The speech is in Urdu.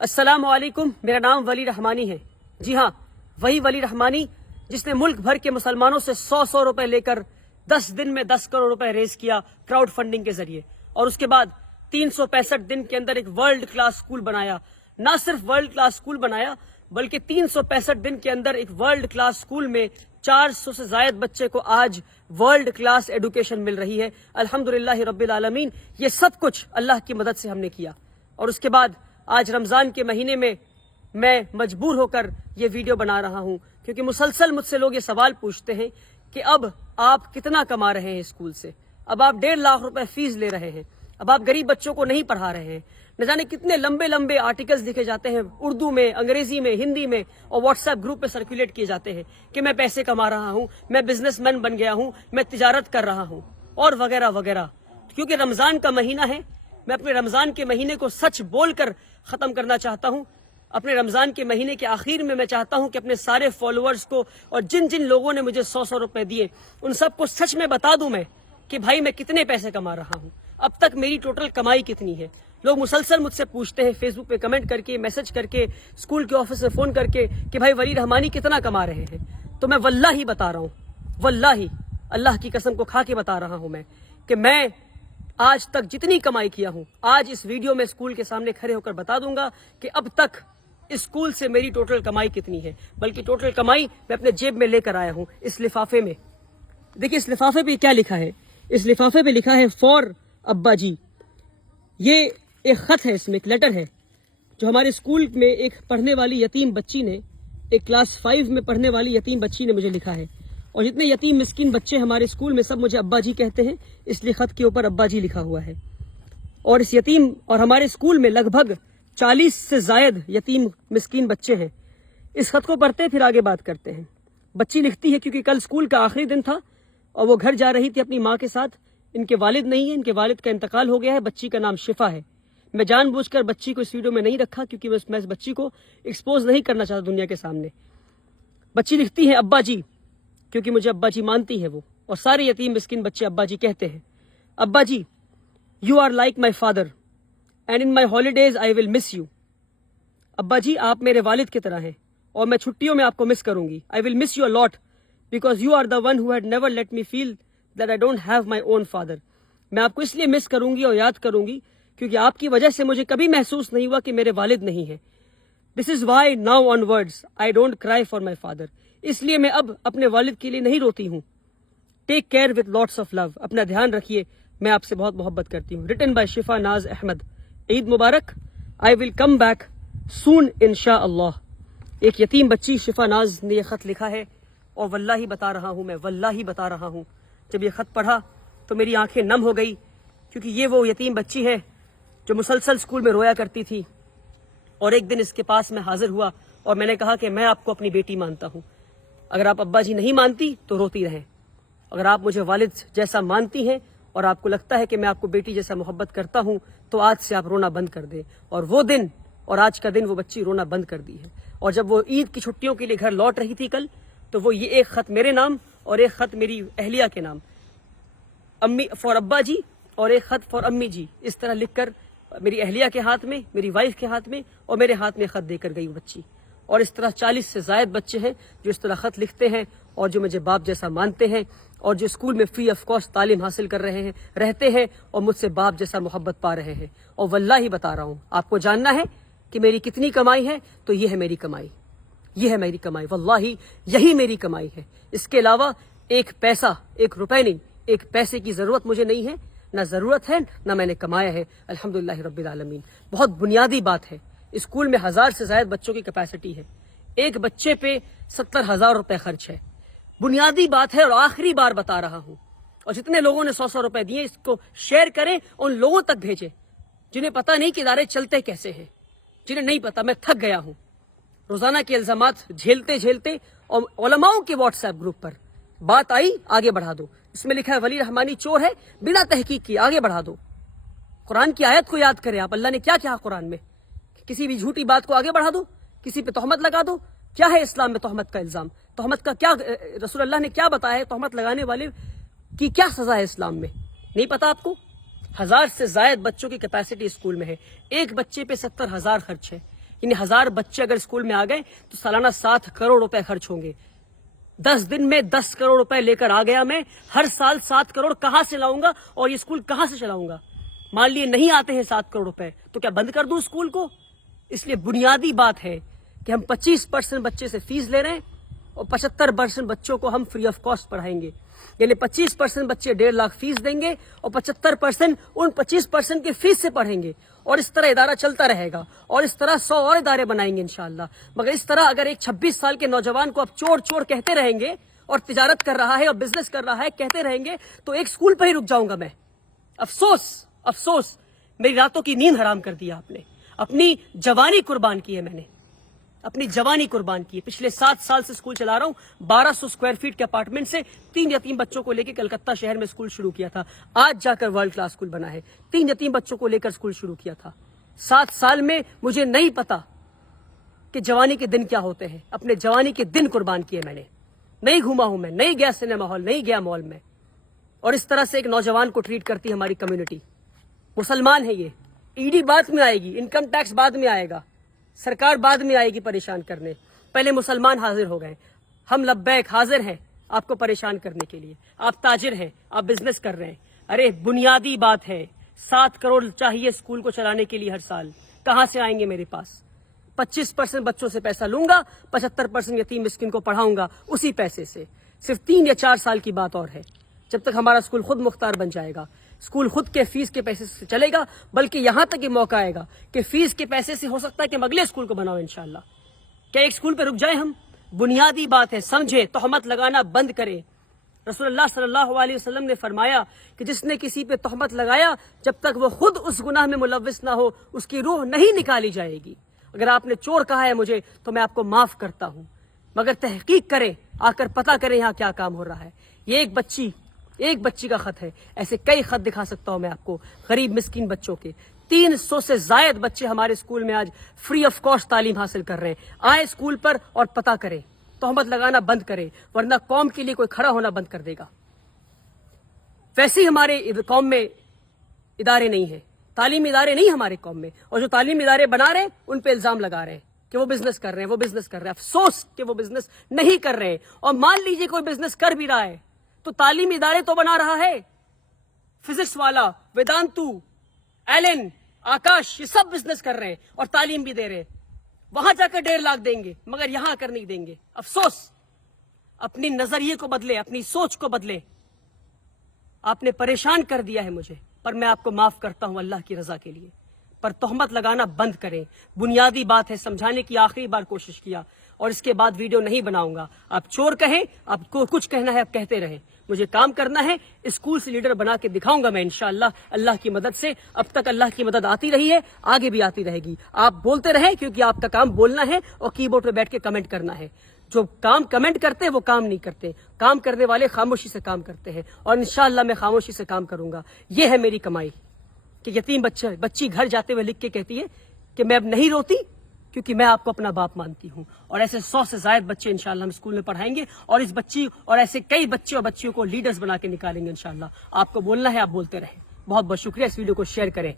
السلام علیکم، میرا نام ولی رحمانی ہے۔ جی ہاں، وہی ولی رحمانی جس نے ملک بھر کے مسلمانوں سے 100 روپے لے کر 10 دن میں 10 کروڑ روپے ریز کیا کراؤڈ فنڈنگ کے ذریعے، اور اس کے بعد 365 دن کے اندر ایک ورلڈ کلاس اسکول بنایا۔ نہ صرف ورلڈ کلاس اسکول بنایا بلکہ 365 دن کے اندر ایک ورلڈ کلاس اسکول میں 400 سے زائد بچے کو آج ورلڈ کلاس ایڈوکیشن مل رہی ہے۔ الحمدللہ رب العالمین، یہ سب کچھ اللہ کی مدد سے ہم نے کیا۔ اور اس کے بعد آج رمضان کے مہینے میں مجبور ہو کر یہ ویڈیو بنا رہا ہوں، کیونکہ مسلسل مجھ سے لوگ یہ سوال پوچھتے ہیں کہ اب آپ کتنا کما رہے ہیں اسکول سے، اب آپ 1.5 لاکھ روپے فیس لے رہے ہیں، اب آپ غریب بچوں کو نہیں پڑھا رہے ہیں۔ نہ جانے کتنے لمبے لمبے آرٹیکلز لکھے جاتے ہیں اردو میں، انگریزی میں، ہندی میں، اور واٹس ایپ گروپ پہ سرکولیٹ کیے جاتے ہیں کہ میں پیسے کما رہا ہوں، میں بزنس مین بن گیا ہوں، میں تجارت کر رہا ہوں، اور وغیرہ وغیرہ۔ کیونکہ رمضان کا مہینہ ہے، میں اپنے رمضان کے مہینے کو سچ بول کر ختم کرنا چاہتا ہوں۔ اپنے رمضان کے مہینے کے آخر میں چاہتا ہوں کہ اپنے سارے فالوورز کو اور جن جن لوگوں نے مجھے 100 روپے دیے ان سب کو سچ میں بتا دوں میں کہ بھائی میں کتنے پیسے کما رہا ہوں، اب تک میری ٹوٹل کمائی کتنی ہے۔ لوگ مسلسل مجھ سے پوچھتے ہیں فیس بک پہ کمنٹ کر کے، میسج کر کے، اسکول کے آفس سے فون کر کے کہ بھائی ولی رحمانی کتنا کما رہے ہیں۔ تو میں واللہ بتا رہا ہوں، واللہ اللہ کی قسم کو کھا کے بتا رہا ہوں کہ میں آج تک جتنی کمائی کیا ہوں، آج اس ویڈیو میں اسکول کے سامنے کھڑے ہو کر بتا دوں گا کہ اب تک اسکول سے میری ٹوٹل کمائی کتنی ہے، بلکہ ٹوٹل کمائی میں اپنے جیب میں لے کر آیا ہوں اس لفافے میں۔ دیکھیں اس لفافے پہ کیا لکھا ہے، اس لفافے پہ لکھا ہے فور ابا جی۔ یہ ایک خط ہے، اس میں ایک لیٹر ہے جو ہمارے اسکول میں ایک پڑھنے والی یتیم بچی نے، ایک کلاس 5 میں پڑھنے والی یتیم بچی نے مجھے لکھا ہے۔ اور جتنے یتیم مسکین بچے ہمارے اسکول میں سب مجھے ابا جی کہتے ہیں، اس لیے خط کے اوپر ابا جی لکھا ہوا ہے۔ اور اس یتیم اور ہمارے اسکول میں لگ بھگ 40 سے زائد یتیم مسکین بچے ہیں۔ اس خط کو پڑھتے پھر آگے بات کرتے ہیں۔ بچی لکھتی ہے کیونکہ کل اسکول کا آخری دن تھا اور وہ گھر جا رہی تھی اپنی ماں کے ساتھ۔ ان کے والد نہیں ہیں، ان کے والد کا انتقال ہو گیا ہے۔ بچی کا نام شفا ہے۔ میں جان بوجھ کر بچی کو اس ویڈیو میں نہیں رکھا کیونکہ میں اس بچی کو ایکسپوز نہیں کرنا چاہتا دنیا کے سامنے۔ بچی لکھتی ہے ابا جی، کیونکہ مجھے ابا جی مانتی ہے وہ، اور سارے یتیم مسکین بچے ابا جی کہتے ہیں۔ ابا جی، you are like my father and in my holidays I will miss you. ابا جی آپ میرے والد کی طرح ہیں اور میں چھٹیوں میں آپ کو مس کروں گی۔ I will miss you a lot because you are the one who had never let me feel that I don't have my own father. میں آپ کو اس لیے مس کروں گی اور یاد کروں گی کیونکہ آپ کی وجہ سے مجھے کبھی محسوس نہیں ہوا کہ میرے والد نہیں ہیں۔ This is why now onwards I don't cry for my father. اس لیے میں اب اپنے والد کے لیے نہیں روتی ہوں۔ Take care with lots of love. اپنا دھیان رکھیے، میں آپ سے بہت محبت کرتی ہوں۔ ریٹن بائی شفا ناز احمد۔ عید مبارک۔ آئی ول کم بیک سون انشاء اللہ۔ ایک یتیم بچی شفا ناز نے یہ خط لکھا ہے، اور واللہ بتا رہا ہوں، میں واللہ بتا رہا ہوں، جب یہ خط پڑھا تو میری آنکھیں نم ہو گئی، کیونکہ یہ وہ یتیم بچی ہے جو مسلسل اسکول میں رویا کرتی تھی۔ اور ایک دن اس کے پاس میں حاضر ہوا اور میں نے کہا کہ میں آپ کو اپنی بیٹی مانتا ہوں، اگر آپ ابا جی نہیں مانتی تو روتی رہیں، اگر آپ مجھے والد جیسا مانتی ہیں اور آپ کو لگتا ہے کہ میں آپ کو بیٹی جیسا محبت کرتا ہوں تو آج سے آپ رونا بند کر دیں۔ اور وہ دن اور آج کا دن وہ بچی رونا بند کر دی ہے۔ اور جب وہ عید کی چھٹیوں کے لیے گھر لوٹ رہی تھی کل، تو وہ یہ ایک خط میرے نام اور ایک خط میری اہلیہ کے نام، امی فار ابا جی، اور ایک خط فار امی جی، اس طرح لکھ کر میری اہلیہ کے ہاتھ میں، میری وائف کے ہاتھ میں اور میرے ہاتھ میں خط دے کر گئی وہ بچی۔ اور اس طرح 40 سے زائد بچے ہیں جو اس طرح خط لکھتے ہیں اور جو مجھے باپ جیسا مانتے ہیں اور جو اسکول میں فری آف کاسٹ تعلیم حاصل کر رہے ہیں، رہتے ہیں اور مجھ سے باپ جیسا محبت پا رہے ہیں۔ اور واللہ بتا رہا ہوں، آپ کو جاننا ہے کہ میری کتنی کمائی ہے تو یہ ہے میری کمائی، یہ ہے میری کمائی، واللہ یہی میری کمائی ہے۔ اس کے علاوہ ایک پیسہ، ایک روپے نہیں، ایک پیسے کی ضرورت مجھے نہیں ہے، نہ ضرورت ہے نہ میں نے کمایا ہے، الحمدللہ رب العالمین۔ بہت بنیادی بات ہے، اسکول میں 1000 سے زائد بچوں کی کیپیسٹی ہے، ایک بچے پہ 70,000 روپے خرچ ہے، بنیادی بات ہے۔ اور آخری بار بتا رہا ہوں، اور جتنے لوگوں نے 100 روپے دیے اس کو شیئر کریں، ان لوگوں تک بھیجیں جنہیں پتہ نہیں کہ ادارے چلتے کیسے ہیں، جنہیں نہیں پتہ۔ میں تھک گیا ہوں روزانہ کے الزامات جھیلتے جھیلتے، اور علماؤں کے واٹس ایپ گروپ پر بات آئی آگے بڑھا دو، اس میں لکھا ہے ولی رحمانی چور ہے، بنا تحقیق کی آگے بڑھا دو۔ قرآن کی آیت کو یاد کریں آپ، اللہ نے کیا کہا قرآن میں، کسی بھی جھوٹی بات کو آگے بڑھا دو، کسی پہ تہمت لگا دو۔ کیا ہے اسلام میں تہمت کا الزام؟ تہمت کا کیا رسول اللہ نے کیا بتایا ہے؟ تہمت لگانے والے کی کیا سزا ہے اسلام میں؟ نہیں پتا آپ کو؟ 1000 سے زائد بچوں کی کیپیسٹی اسکول میں ہے، ایک بچے پہ 70,000 خرچ ہے، یعنی 1000 بچے اگر اسکول میں آ گئے تو سالانہ 7 کروڑ روپے خرچ ہوں گے. 10 دن میں 10 کروڑ روپے لے کر آ گیا میں. ہر سال 7 کروڑ کہاں سے لاؤں گا اور یہ اسکول کہاں سے چلاؤں گا؟ مان لیے نہیں آتے ہیں 7 کروڑ روپے تو کیا بند کر دوں اسکول کو؟ اس لیے بنیادی بات ہے کہ ہم 25% بچے سے فیس لے رہے ہیں اور 75% بچوں کو ہم فری آف کاسٹ پڑھائیں گے. یعنی 25% بچے 1.5 لاکھ فیس دیں گے اور 75% ان 25% کی فیس سے پڑھیں گے. اور اس طرح ادارہ چلتا رہے گا اور اس طرح 100 اور ادارے بنائیں گے انشاءاللہ. مگر اس طرح اگر ایک 26 سال کے نوجوان کو اب چور چور کہتے رہیں گے اور تجارت کر رہا ہے اور بزنس کر رہا ہے کہتے رہیں گے تو ایک اسکول پہ ہی رک جاؤں گا میں. افسوس میری راتوں کی نیند حرام کر دیا آپ نے. اپنی جوانی قربان کی ہے میں نے, اپنی جوانی قربان کی ہے. پچھلے 7 سال سے اسکول چلا رہا ہوں. 1200 اسکوائر فیٹ کے اپارٹمنٹ سے 3 یتیم بچوں کو لے کے کلکتہ شہر میں اسکول شروع کیا تھا. آج جا کر ورلڈ کلاس اسکول بنا ہے. 3 یتیم بچوں کو لے کر اسکول شروع کیا تھا. 7 سال میں مجھے نہیں پتا کہ جوانی کے دن کیا ہوتے ہیں. اپنے جوانی کے دن قربان کیے میں نے. نہیں گھوما ہوں میں, نہیں گیا سنیما ہال, نہیں گیا مال میں. اور اس طرح سے ایک نوجوان کو ٹریٹ کرتی ہے ہماری کمیونٹی. مسلمان ہے یہ. ای ڈی بعد میں آئے گی, انکم ٹیکس بعد میں آئے گا, سرکار بعد میں آئے گی پریشان کرنے. پہلے مسلمان حاضر ہو گئے. ہم لبیک حاضر ہیں آپ کو پریشان کرنے کے لیے. آپ تاجر ہیں, آپ بزنس کر رہے ہیں. ارے بنیادی بات ہے 7 کروڑ چاہیے اسکول کو چلانے کے لیے ہر سال. کہاں سے آئیں گے میرے پاس؟ 25% بچوں سے پیسہ لوں گا, 75% یتیم مسکین کو پڑھاؤں گا اسی پیسے سے. صرف 3 یا 4 سال کی بات اور ہے جب تک ہمارا اسکول خود مختار بن جائے گا. اسکول خود کے فیس کے پیسے سے چلے گا. بلکہ یہاں تک یہ موقع آئے گا کہ فیس کے پیسے سے ہو سکتا ہے کہ ہم اگلے اسکول کو بناؤ انشاءاللہ. کیا ایک اسکول پہ رک جائیں ہم؟ بنیادی بات ہے, سمجھے, تہمت لگانا بند کرے. رسول اللہ صلی اللہ علیہ وسلم نے فرمایا کہ جس نے کسی پہ تہمت لگایا جب تک وہ خود اس گناہ میں ملوث نہ ہو اس کی روح نہیں نکالی جائے گی. اگر آپ نے چور کہا ہے مجھے تو میں آپ کو معاف کرتا ہوں, مگر تحقیق کریں, آ کر پتہ کریں یہاں کیا کام ہو رہا ہے. یہ ایک بچی کا خط ہے. ایسے کئی خط دکھا سکتا ہوں میں آپ کو غریب مسکین بچوں کے. 300 سے زائد بچے ہمارے اسکول میں آج فری آف کاسٹ تعلیم حاصل کر رہے ہیں. آئیں اسکول پر اور پتہ کریں, تہمت لگانا بند کریں, ورنہ قوم کے لیے کوئی کھڑا ہونا بند کر دے گا. ویسے ہی ہمارے قوم میں ادارے نہیں ہیں, تعلیمی ادارے نہیں ہمارے قوم میں, اور جو تعلیمی ادارے بنا رہے ہیں ان پہ الزام لگا رہے ہیں کہ وہ بزنس کر رہے ہیں. افسوس کہ وہ بزنس نہیں کر رہے ہیں. اور مان لیجئے کوئی بزنس کر بھی رہا ہے تو تعلیمی ادارے تو بنا رہا ہے. فزکس والا, ویدانتو, ایلن, آکاش, یہ سب بزنس کر رہے ہیں اور تعلیم بھی دے رہے ہیں. وہاں جا کر 1.5 لاکھ دیں گے مگر یہاں کر نہیں دیں گے. افسوس. اپنی نظریے کو بدلے, اپنی سوچ کو بدلے. آپ نے پریشان کر دیا ہے مجھے, پر میں آپ کو معاف کرتا ہوں اللہ کی رضا کے لیے. پر تہمت لگانا بند کریں. بنیادی بات ہے, سمجھانے کی آخری بار کوشش کیا اور اس کے بعد ویڈیو نہیں بناؤں گا. آپ چور کہیں, آپ کو کچھ کہنا ہے آپ کہتے رہیں, مجھے کام کرنا ہے. اسکول سے لیڈر بنا کے دکھاؤں گا میں انشاءاللہ اللہ کی مدد سے. اب تک اللہ کی مدد آتی رہی ہے, آگے بھی آتی رہے گی. آپ بولتے رہیں کیونکہ آپ کا کام بولنا ہے اور کی بورڈ پہ بیٹھ کے کمنٹ کرنا ہے. جو کام کمنٹ کرتے ہیں وہ کام نہیں کرتے. کام کرنے والے خاموشی سے کام کرتے ہیں اور انشاءاللہ میں خاموشی سے کام کروں گا. یہ ہے میری کمائی کہ یتیم بچی گھر جاتے ہوئے لکھ کے کہتی ہے کہ میں اب نہیں روتی کیونکہ میں آپ کو اپنا باپ مانتی ہوں. اور ایسے 100 سے زائد بچے انشاءاللہ ہم اسکول میں پڑھائیں گے اور اس بچی اور ایسے کئی بچے اور بچیوں کو لیڈرز بنا کے نکالیں گے انشاءاللہ. آپ کو بولنا ہے, آپ بولتے رہیں. بہت بہت شکریہ. اس ویڈیو کو شیئر کریں.